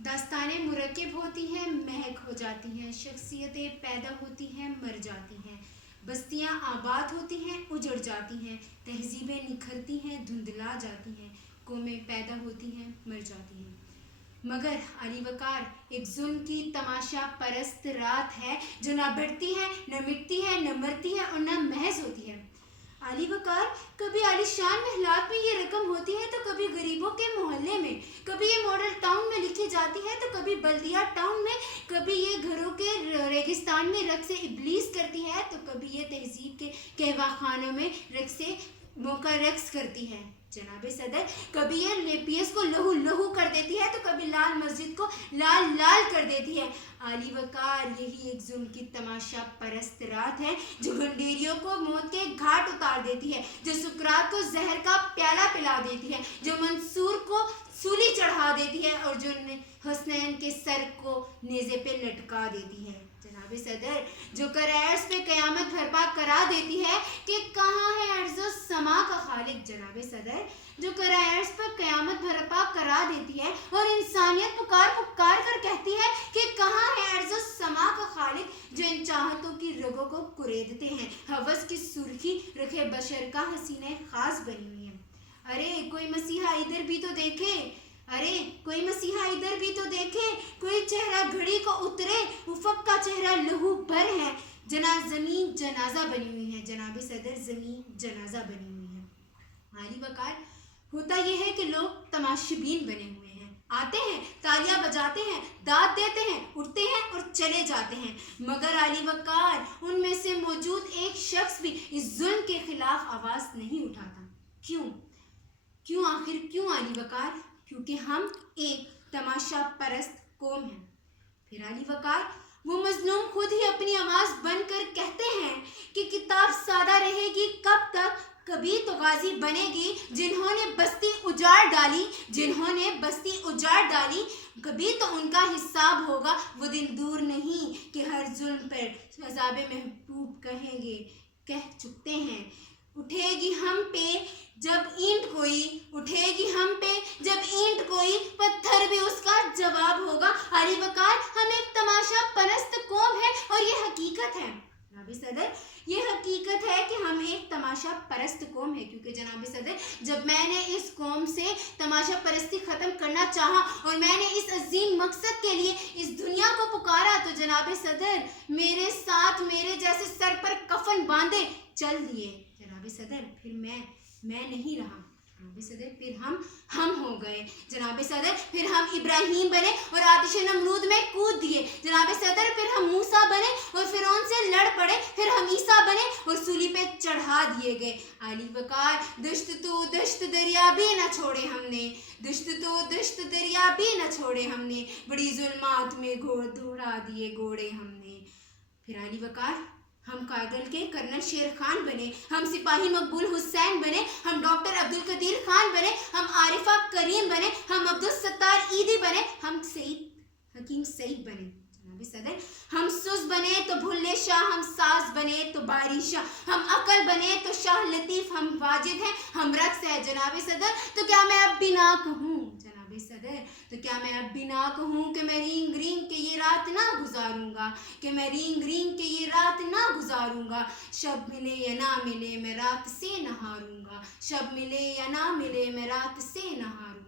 दास्तानें मुरक्कब होती हैं, महक हो जाती हैं, शख्सियतें पैदा होती हैं, मर जाती हैं, बस्तियां आबाद होती हैं, उजड़ जाती हैं, तहजीबें निखरती हैं, धुंधला जाती हैं, कौमें पैदा होती हैं, मर जाती हैं। मगर अली वकार एक जुल्म की तमाशा परस्त रात है जो ना बढ़ती है, न मिटती है, न मरती है और न महज होती है। अली वकार कभी आलीशान महलात में ये रकम होती है तो कभी गरीबों के मोहल्ले में, कभी ये मॉडल टाउन में लिखी जाती है तो कभी बल्दिया टाउन में, कभी ये घरों के रेगिस्तान में रक्स इब्लीस करती है तो कभी ये तहजीब के कहवाखानों में मौका रक्स करती है। जनाब सदर कभी ये लेपियस को लहू लहू कर देती है तो कभी लाल मस्जिद को लाल लाल कर देती है। आली वकार यही एक जुल्म की तमाशा परस्त रात है जो गंडेरियों को मौत के घाट उतार देती है, जो सुकरात को जहर का प्याला पिला देती है, जो मंसूर को सूली चढ़ा देती है और जो हसनैन के सर को नेज़े पे लटका देती है। जनाब सदर जो करैर्स पे क़यामत बर्पा करा देती है कि कहाँ है अर्ज़ो समा का खालिक। जनाब सदर जो करैर्स पर क़यामत बर्पा करा देती है और इंसानियत पुकार पुकार कर कहती है कि कहाँ है अर्ज़ो समा का खालिक, जो इन चाहतों की रगों को कुरेदते हैं, हवस की सुर्खी रखे बशर का हसीने खास बनी हुई है। अरे कोई मसीहा इधर भी तो देखे, अरे कोई मसीहा इधर भी तो देखे, कोई चेहरा घड़ी को उतरे, उफक का चेहरा लहू भर है, ज़मीन जनाजा बनी हुई है। जनाब सदर ज़मीन जनाजा बनी हुई है। आली वकार होता यह है कि लोग तमाशबीन बने हुए हैं, आते हैं, तालियां बजाते हैं, दाद देते हैं, उठते हैं और चले जाते हैं, मगर आली वकार उनमें से मौजूद एक शख्स भी इस जुल्म के खिलाफ आवाज़ नहीं उठाता। क्यों आखिर क्यों आली वकार? क्योंकि हम एक तमाशा परस्त कौम हैं। फिर अली वकार वो मजलूम खुद ही अपनी आवाज़ बनकर कहते हैं कि किताब सादा रहेगी कब तक, कभी तो गाजी बनेगी जिन्होंने बस्ती उजाड़ डाली, जिन्होंने बस्ती उजाड़ डाली, कभी तो उनका हिसाब होगा, वो दिन दूर नहीं कि हर जुल्म पर अज़ाबे महबूब कहेंगे, कह चुकते हैं। उठेगी हम पे जब ईंट कोई, उठेगी हम पे जब ईंट कोई, पत्थर भी उसका जवाब होगा। अली वकार हम एक तमाशा परस्त कौम है और ये हकीकत है जनाब सदर, ये हकीकत है कि हम एक तमाशा परस्त कौम है। क्योंकि जनाब सदर जब मैंने इस कौम से तमाशा परस्ती ख़त्म करना चाहा और मैंने इस अजीम मकसद के लिए इस दुनिया को पुकारा तो जनाब सदर मेरे साथ मेरे जैसे सर पर कफन बांधे चल दिए। जनाब सदर फिर मैं नहीं रहा जनाब सदर, फिर हम हो गए जनाब सदर, फिर हम इब्राहीम बने और आतिश नमरूद में कूद दिए जनाब सदर, फिर हम मूसा बने और फिरौन से लड़ पड़े, फिर हम ईसा बने और सूली पे चढ़ा दिए गए। आली वकार दश्त तो दश्त दरिया भी न छोड़े हमने, दश्त तो दश्त दरिया भी न छोड़े हमने, बड़ी जुल्मात में दौड़ा दिए घोड़े हमने। फिर आली वकार हम कारगिल के कर्नल शेर खान बने, हम सिपाही मकबूल हुसैन बने, हम डॉक्टर अब्दुल कदीर खान बने, हम आरिफा करीम बने, हम अब्दुल सत्तार ईदी बने, हम सईद हकीम सईद बने जनाब सदर, हम सुज बने तो भुल्ले शाह, हम साज बने तो बारी शाह, हम अकल बने तो शाह लतीफ़, हम वाजिद हैं, हम रक्स है जनाब सदर। तो क्या मैं अब भी ना कहूँ जनाब सदर, तो क्या मैं अब भी ना कहूँ कि मैं रींग रींग के ये रात ना गुजारूंगा, कि मैं रींग रींग के ये रात ना गुजारूंगा, शब मिले या ना मिले मैं रात से न हारूंगा, शब मिले या ना मिले मैं रात से न हारूंगा।